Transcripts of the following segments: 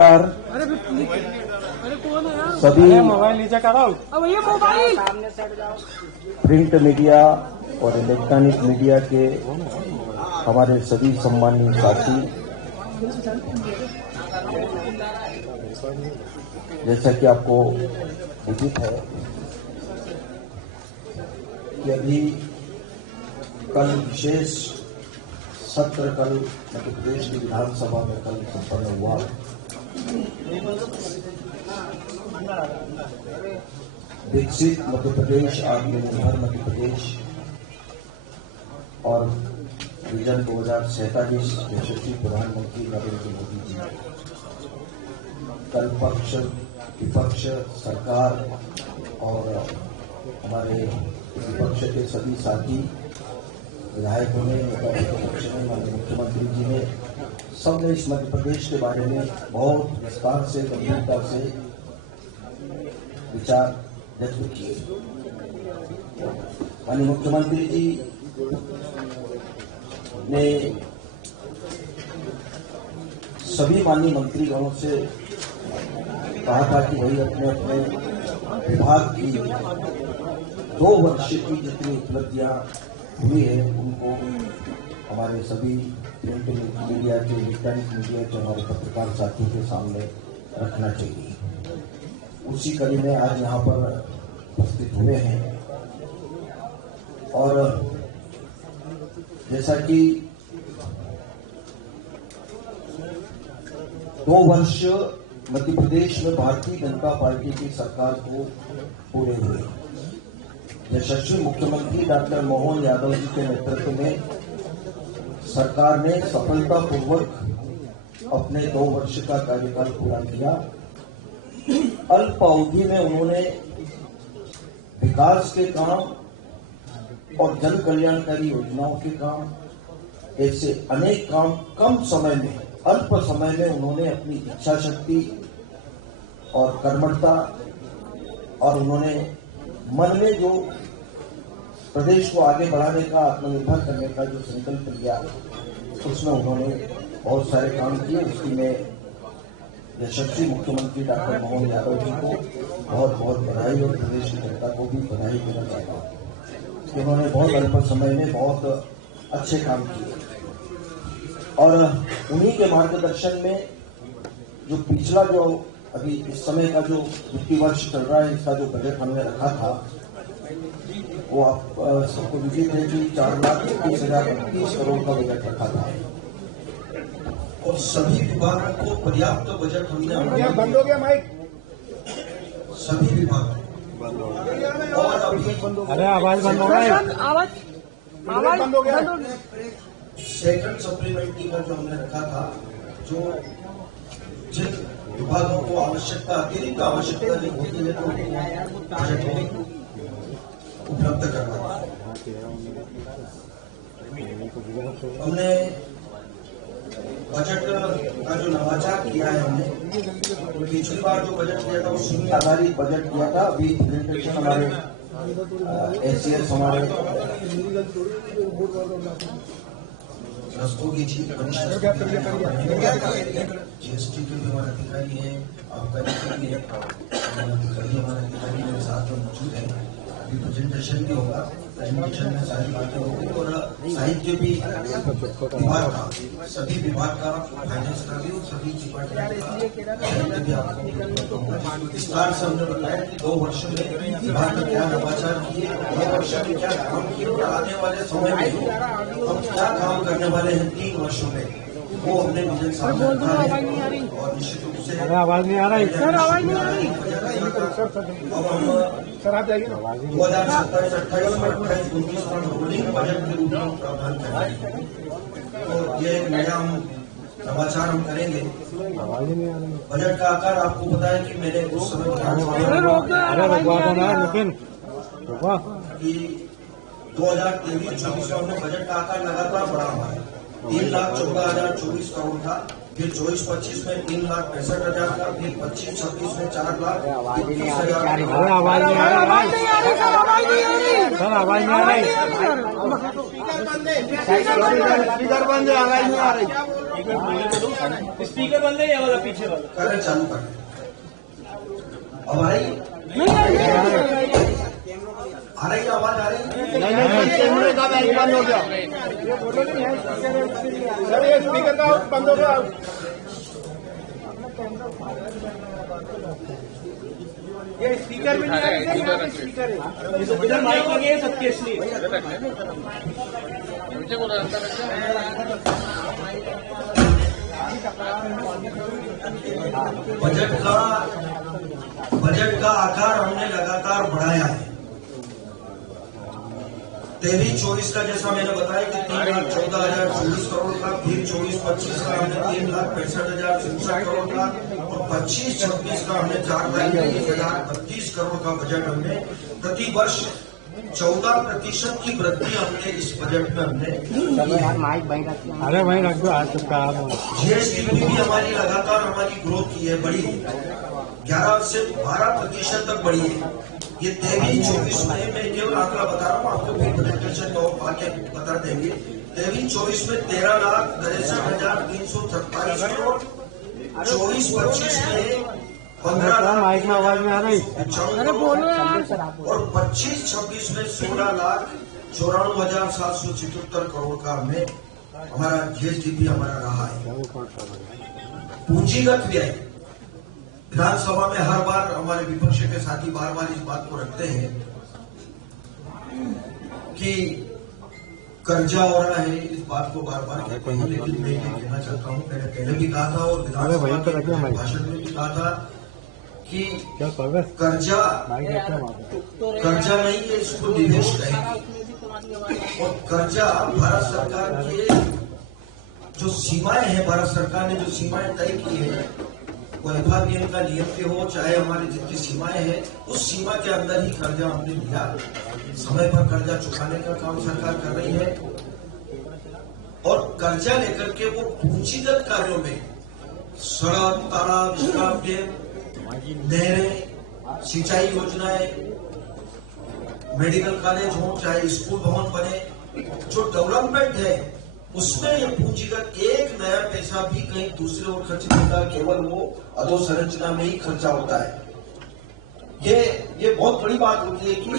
अरे कौन है यार? सभी मोबाइल नीचे करो। अब ये मोबाइल प्रिंट मीडिया और इलेक्ट्रॉनिक मीडिया के हमारे सभी सम्मानित साथी, जैसा कि आपको उचित है कि अभी कल विशेष सत्र मध्य प्रदेश की विधानसभा में कल संपन्न हुआ। विकसित मध्य प्रदेश, आत्मनिर्भर मध्य प्रदेश और विजन 2047 यशस्वी प्रधानमंत्री नरेंद्र मोदी जी कल पक्ष विपक्ष सरकार और हमारे विपक्ष के सभी साथी विधायकों ने, नेता प्रतिपक्ष ने, माननीय मुख्यमंत्री जी ने, सबने इस मध्य प्रदेश के बारे में बहुत विस्तार से, गंभीरता से विचार व्यक्त किए। माननीय मुख्यमंत्री जी ने सभी माननीय मंत्रीगणों से कहा था कि वही अपने अपने विभाग की 2 वर्ष की जितनी उपलब्धियां हुई है उनको हमारे सभी प्रिंट मीडिया के, इलेक्ट्रॉनिक मीडिया के हमारे पत्रकार साथियों के सामने रखना चाहिए। उसी कड़ी में आज यहाँ पर उपस्थित हुए हैं और जैसा कि 2 वर्ष मध्य प्रदेश में भारतीय जनता पार्टी की सरकार को पूरे हुए। यशस्वी मुख्यमंत्री डॉक्टर मोहन यादव जी के नेतृत्व में सरकार ने सफलतापूर्वक अपने 2 वर्ष का कार्यकाल पूरा किया। अल्प अवधि में उन्होंने विकास के काम और जन कल्याणकारी योजनाओं के काम, ऐसे अनेक काम कम समय में, अल्प समय में उन्होंने अपनी इच्छा शक्ति और कर्मठता और उन्होंने मन में जो प्रदेश को आगे बढ़ाने का, आत्मनिर्भर करने का जो संकल्प लिया, उसमें उन्होंने बहुत सारे काम किए। उसकी मैं यशस्वी मुख्यमंत्री डॉक्टर मोहन यादव जी को बहुत बहुत बधाई और प्रदेश की जनता को भी बधाई देना चाहता हूँ कि उन्होंने बहुत अल्प समय में बहुत अच्छे काम किए। और उन्हीं के मार्गदर्शन में जो पिछला जो अभी इस समय का जो वित्तीय वर्ष चल रहा है, इसका जो बजट हमने रखा था वो आप सबको विदित है कि 4,31,032 करोड़ का बजट रखा था और सभी विभागों को पर्याप्त बजट हमने बंद हो गया माइक, सभी विभाग और अभी अरे आवाज बंद हो गया, आवाज बंद हो गया। सेकंड सप्लीमेंट्री का जो हमने रखा था, जो जिन विभागों को आवश्यकता, अतिरिक्त आवश्यकता जो होती है तो बजट में उपलब्ध करना। हमने बजट का जो नवाचार किया है, हमने पिछली बार जो बजट किया था वो शून्य आधारित बजट किया था। अभी प्रेजेंटेशन हमारे एसीएस, हमारे रस्तों की चीज जीएसटी के भी हमारे अधिकारी हैं, आबकारी के भी अधिकारी हमारे अधिकारी मेरे साथ में मौजूद है। अभी प्रेजेंटेशन भी होगा, प्रेजेंटेशन में सारी बातें होगी और साहित्य भी विभाग का, सभी विभाग का, फाइनेंस का भी, सभी डिपार्टमेंट भी आपको विस्तार से हमने बताया कि 2 वर्ष में विभाग का क्या नवाचार किए, 2 वर्ष में क्या काम किए और आने वाले समय में हम क्या काम करने वाले हैं 3 वर्षों में, वो हमने विजन सामने रखा है। और निश्चित रूप से आवाज नहीं आ रही सर, आवाज नहीं आ रही। अब हम सर आप जाइए ना, 2027, 28 और 28, 29 का रोलिंग बजट के रूप में प्रावधान करेंगे। तो ये नया हम नवाचार हम करेंगे। बजट का आकार आपको पता है कि मैंने उस समय कि 2023-24 में बजट का आकार लगातार बढ़ा हुआ है। 3,14,024 करोड़ था, फिर 24-25 में 3,65,000 का, फिर 25-26 में 4,21,000। आवाज नहीं आ रही सर, आवाज नहीं आ रही सर, आवाज नहीं आ रही, स्पीकर बंद है, आवाज नहीं आ रही। स्पीकर बंद है ये वाला पीछे वाला करें चालू करें। अब आ रही आवाज आ रही कैमरे का बैग बंद हो गया सर, ये स्पीकर का बंद हो गया। ये स्पीकर भी नहीं आ रहा स्पीकर है इधर माइक लगे हैं सबके इसलिए बजट का आकार हमने लगातार बढ़ाया है। 23-24 का जैसा मैंने बताया कि 3,14,024 करोड़ का, फिर 24-25 का हमने 3,65,067 करोड़ का, और 25-26 का हमने 4,20,032 करोड़ का बजट हमने प्रति वर्ष 14% की वृद्धि हमने इस बजट में हमने अरे वहीं रख दो आज तक जीएसटी भी हमारी लगातार हमारी ग्रोथ की है, बढ़ी है, 11 से 12% तक बढ़ी है। ये 23-24 में मैं केवल आंकड़ा बता रहा हूँ आपको, फिर प्रेजेंटेशन को आगे बता देंगे। 23-24 में 13,63,327 करोड़, 24-25 में 15 माइक में आवाज में आ रही। अरे बोलो यार और 25-26 में 16,94,777 करोड़ का हमें हमारा जीएसडीपी हमारा रहा है। पूंजीगत व्यय विधानसभा में हर बार हमारे विपक्ष के साथी बार बार इस बात को रखते हैं कि कर्जा हो रहा है, इस बात को बार बार कहते हैं, लेकिन मैं ये कहना चाहता हूं, मैंने पहले भी कहा था और विधानसभा के भाषण में भी कहा था कि कर्जा नहीं है, इसको निवेश कहेंगे। और कर्जा भारत सरकार के जो सीमाएं हैं, भारत सरकार ने जो सीमाएं तय की है, वो FRBN का नियम के हो चाहे हमारी जितनी सीमाएं हैं, उस सीमा के अंदर ही कर्जा हमने लिया। समय पर कर्जा चुकाने का काम सरकार कर रही है और कर्जा लेकर के वो पूंजीगत कार्यों में सड़क, तालाब, स्टाफ डैम, नहरें, सिंचाई योजनाएं, मेडिकल कॉलेज हो चाहे स्कूल भवन बने, जो डेवलपमेंट है उसमें ये पूंजीगत एक नया पैसा भी कहीं दूसरे और खर्च नहीं होता, केवल वो अधोसंरचना में ही खर्चा होता है। ये बहुत बड़ी बात होती है कि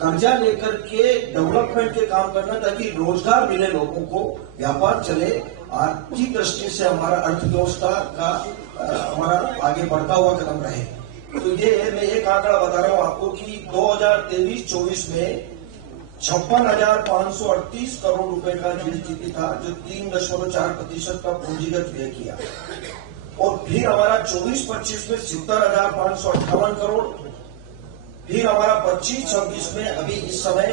कर्जा लेकर के डेवलपमेंट के काम करना, ताकि रोजगार मिले लोगों को, व्यापार चले, आर्थिक दृष्टि से हमारा अर्थव्यवस्था का हमारा आगे बढ़ता हुआ कदम रहे। तो ये मैं एक आंकड़ा बता रहा हूं आपको कि 2023-24 में 56,538 करोड़ रुपए का जीएसडीपी था, जो 3.4% का पूंजीगत व्यय किया। और फिर हमारा 24-25 में 70,558 करोड़, फिर हमारा 25-26 में अभी इस समय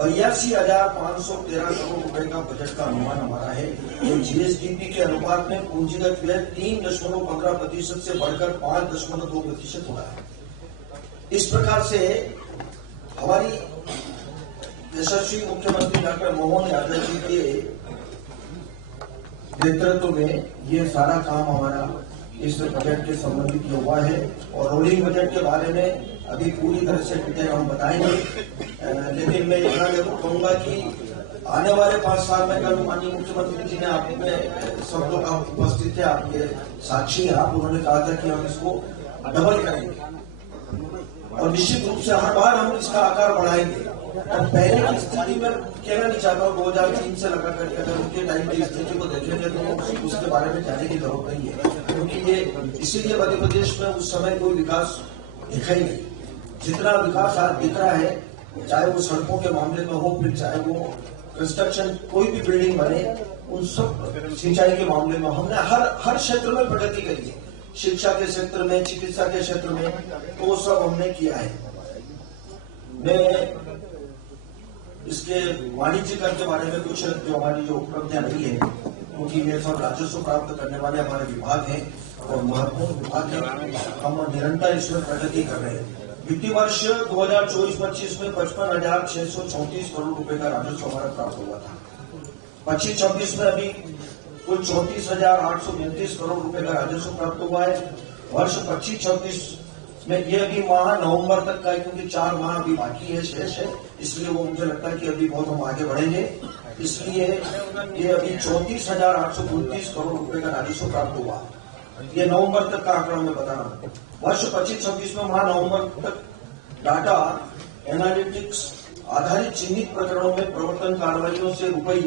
82,513 करोड़ रुपए का बजट का अनुमान हमारा है। ये जीएसडीपी के अनुपात में पूंजीगत व्यय 3.15% से बढ़कर 5.2% हो रहा है। इस प्रकार से हमारी यशस्वी मुख्यमंत्री डॉक्टर मोहन यादव जी के नेतृत्व में ये सारा काम हमारा इस बजट के संबंधित हुआ है। और रोलिंग बजट के बारे में अभी पूरी तरह से डिटेल हम बताएंगे, लेकिन मैं इतना जरूर कहूंगा कि आने वाले 5 साल में, कल माननीय मुख्यमंत्री जी ने आप में सब लोग आप उपस्थित थे, आपके साक्षी हैं आप, उन्होंने कहा था कि हम इसको डबल करेंगे और निश्चित रूप से हर बार हम इसका आकार बढ़ाएंगे। और पहले की स्थिति में कहना नहीं चाहता हूँ, 2003 से लगा करके अगर उनके टाइम की स्थिति को देखेंगे तो उसके बारे में जाने की जरूरत नहीं है, क्योंकि ये इसीलिए मध्य प्रदेश में उस समय कोई विकास दिखा ही नहीं। जितना विकास आज दिख रहा है, चाहे वो सड़कों के मामले में हो, फिर चाहे वो कंस्ट्रक्शन कोई भी बिल्डिंग बने, उन सब सिंचाई के मामले में हमने हर क्षेत्र में प्रगति करी है। शिक्षा के क्षेत्र में, चिकित्सा के क्षेत्र में, तो वो सब हमने किया है। मैं इसके वाणिज्य कर के बारे में कुछ जो हमारी जो उपलब्धियां रही है, क्योंकि ये सब राजस्व प्राप्त करने वाले हमारे विभाग हैं और महत्वपूर्ण विभाग है, हम निरंतर इसमें प्रगति कर रहे हैं। वित्तीय वर्ष 2024-25 में 55,634 करोड़ रुपए का राजस्व हमारा प्राप्त हुआ था। 25-26 में अभी कुल 34,839 करोड़ रुपए का राजस्व प्राप्त हुआ है। वर्ष 25-26 में ये अभी माह नवंबर तक का है, क्योंकि 4 माह अभी बाकी है, शेष है, इसलिए वो मुझे लगता है कि अभी बहुत हम आगे बढ़ेंगे। इसलिए ये अभी 34,829 करोड़ रुपए का राजस्व प्राप्त हुआ। ये नवंबर तक का आंकड़ा मैं बता रहा हूँ। वर्ष 25-26 में वहां नवंबर तक डाटा एनालिटिक्स आधारित चिन्हित प्रकरणों में प्रवर्तन कार्रवाइयों से रुपये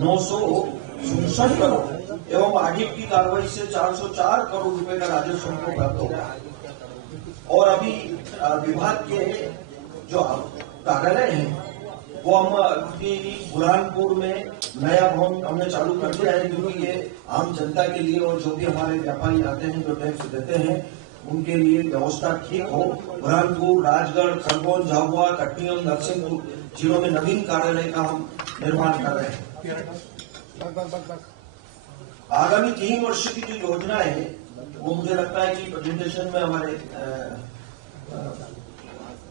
967 करोड़ एवं ऑडिट की कार्रवाई से 404 करोड़ रुपए का राजस्व हमको प्राप्त होगा। और अभी विभाग के जो कार्यालय हैं वो हम बुरहानपुर में नया भवन हमने चालू कर दिया है, क्योंकि ये आम जनता के लिए और जो भी हमारे व्यापारी आते हैं जो टैक्स देते हैं उनके लिए व्यवस्था ठीक हो। बुरहानपुर, राजगढ़, खरगोन, झाबुआ, कटनी, नरसिंहपुर जिलों में नवीन कार्यालय का हम निर्माण कर रहे हैं। आगामी 3 वर्ष की जो योजना है वो मुझे लगता है कि प्रेजेंटेशन में हमारे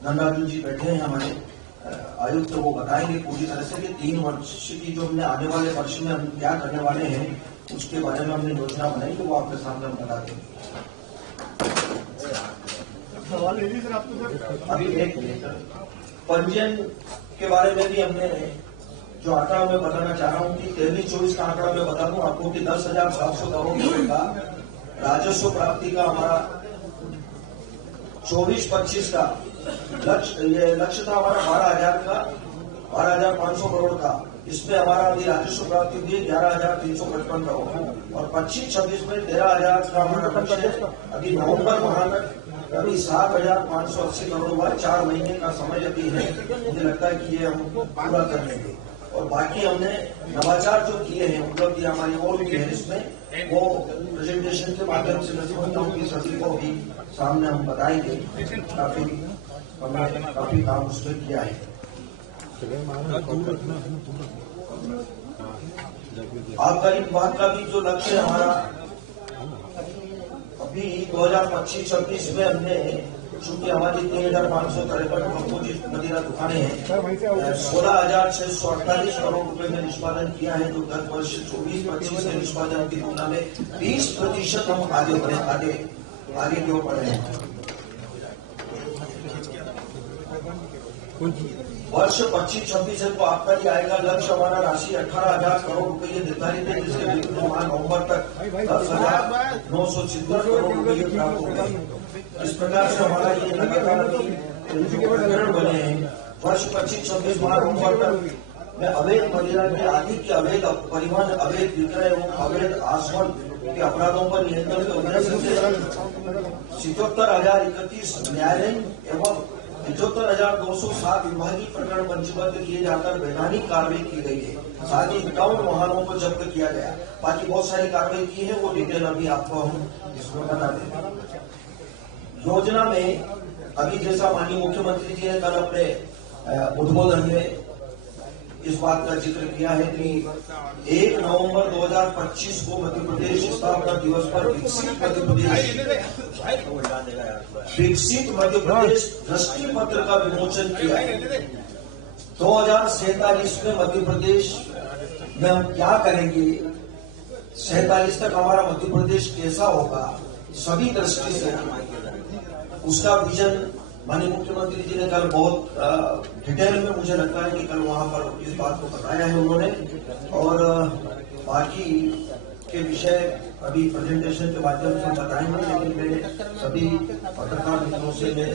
धनराजन जी बैठे हैं, हमारे आयुक्त, वो बताएंगे पूरी तरह से कि 3 वर्ष की जो हमने आने वाले वर्ष में हम क्या करने वाले हैं उसके बारे में हमने योजना बनाई, तो वो आपके सामने हम बता देंगे। सवाल ले लीजिए सर आपको। अभी एक पंजीयन के बारे में भी हमने जो आंकड़ा मैं बताना चाह रहा हूं कि 23-24 का आंकड़ा मैं बता दूं आपको कि 10,700 करोड़ रुपए का राजस्व प्राप्ति का हमारा 24-25 का लक्ष्य था हमारा 12,500 करोड़ का। इसमें हमारा अभी राजस्व प्राप्ति हुई 11,355 करोड़ और 25-26 में 13,000 का हमारा लक्ष्य है। अभी नवंबर माह तक अभी 7,580 करोड़ हुआ। 4 महीने का समय अभी है, मुझे लगता है कि ये हम पूरा कर लेंगे। और बाकी हमने नवाचार जो किए हैं उपलब्धि हमारी और भी है, इसमें वो प्रेजेंटेशन के माध्यम से मैं समझता हूँ कि सभी को भी सामने हम बताएंगे। हमने काफी काम उसमें किया है। आबकारी विभाग का भी जो लक्ष्य है हमारा अभी 2025-26 में हमने, चूंकि हमारी 3,553 कंपोजिट मदिरा दुकानें हैं, 16,648 करोड़ रुपए में निष्पादन किया है, जो गत वर्ष 24-25 के निष्पादन की तुलना में 20% हम आगे की ओर बढ़े हैं। वर्ष 25-26 को आबकारी आएगा लक्ष्य हमारा राशि 18,000 करोड़ रुपये निर्धारित है, जिसके विरुद्ध नवंबर तक 10,970 करोड़ रुपये प्राप्त हो गए। इस प्रकार से हमारा ये लगातार प्रकरण बने हैं। वर्ष 25-26 नवंबर तक में अवैध मदिरा के आदि के अवैध परिवहन, अवैध विक्रय एवं अवैध आसवन के अपराधों पर नियंत्रण के उद्देश्य से 77,031 न्यायालयीन एवं 75,207 विभागीय प्रकरण पंजीबद्ध किए जाकर वैधानिक कार्रवाई की गई है। साथ ही 51 वाहनों को जब्त किया गया। बाकी बहुत सारी कार्रवाई की है, वो डिटेल अभी आपको हम इसमें बता देंगे। योजना में अभी जैसा माननीय मुख्यमंत्री जी ने कल अपने उद्बोधन में इस बात का जिक्र किया है कि 1 नवंबर 2025 को मध्य प्रदेश स्थापना दिवस पर विकसित मध्य प्रदेश दृष्टि पत्र का विमोचन किया है। 2047 में मध्य प्रदेश में हम क्या करेंगे, 47 तक हमारा मध्य प्रदेश कैसा होगा, सभी दृष्टि से उसका विजन माननीय मुख्यमंत्री जी ने कल बहुत डिटेल में, मुझे लगता है कि कल वहां पर इस बात को बताया है उन्होंने। और बाकी के विषय अभी प्रेजेंटेशन के माध्यम से बताएंगे, लेकिन मैं सभी पत्रकार मित्रों से मैं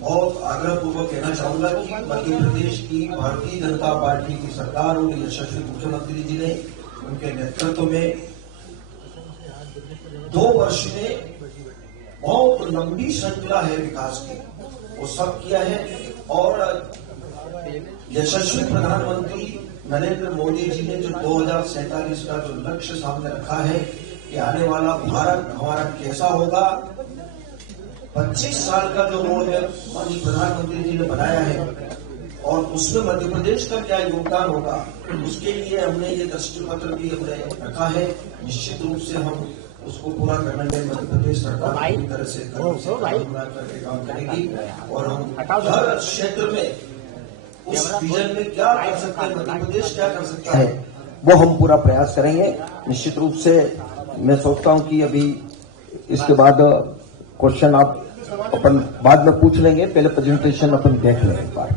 बहुत आग्रहपूर्वक कहना चाहूंगा कि मध्य प्रदेश की भारतीय जनता पार्टी की सरकार और यशस्वी मुख्यमंत्री जी ने उनके नेतृत्व में 2 वर्ष में बहुत लंबी श्रृंखला है विकास की, वो सब किया है। और यशस्वी प्रधानमंत्री नरेंद्र मोदी जी ने जो 2047 का जो लक्ष्य सामने रखा है कि आने वाला भारत हमारा कैसा होगा, 25 साल का जो रोड मैप माननीय प्रधानमंत्री जी ने बनाया है और उसमें मध्य प्रदेश का क्या योगदान होगा, उसके लिए हमने ये दृष्टि पत्र भी हमने रखा है। निश्चित रूप से हम उसको पूरा करने में मध्य प्रदेश सरकार पूरी तरह से करके काम करेगी और हम हर क्षेत्र में उस विजन में क्या कर सकते हैं, मध्य प्रदेश क्या कर सकता है, वो हम पूरा प्रयास करेंगे। निश्चित रूप से मैं सोचता हूं कि अभी इसके बाद क्वेश्चन आप अपन बाद में पूछ लेंगे, पहले प्रेजेंटेशन अपन देख लेंगे एक बार।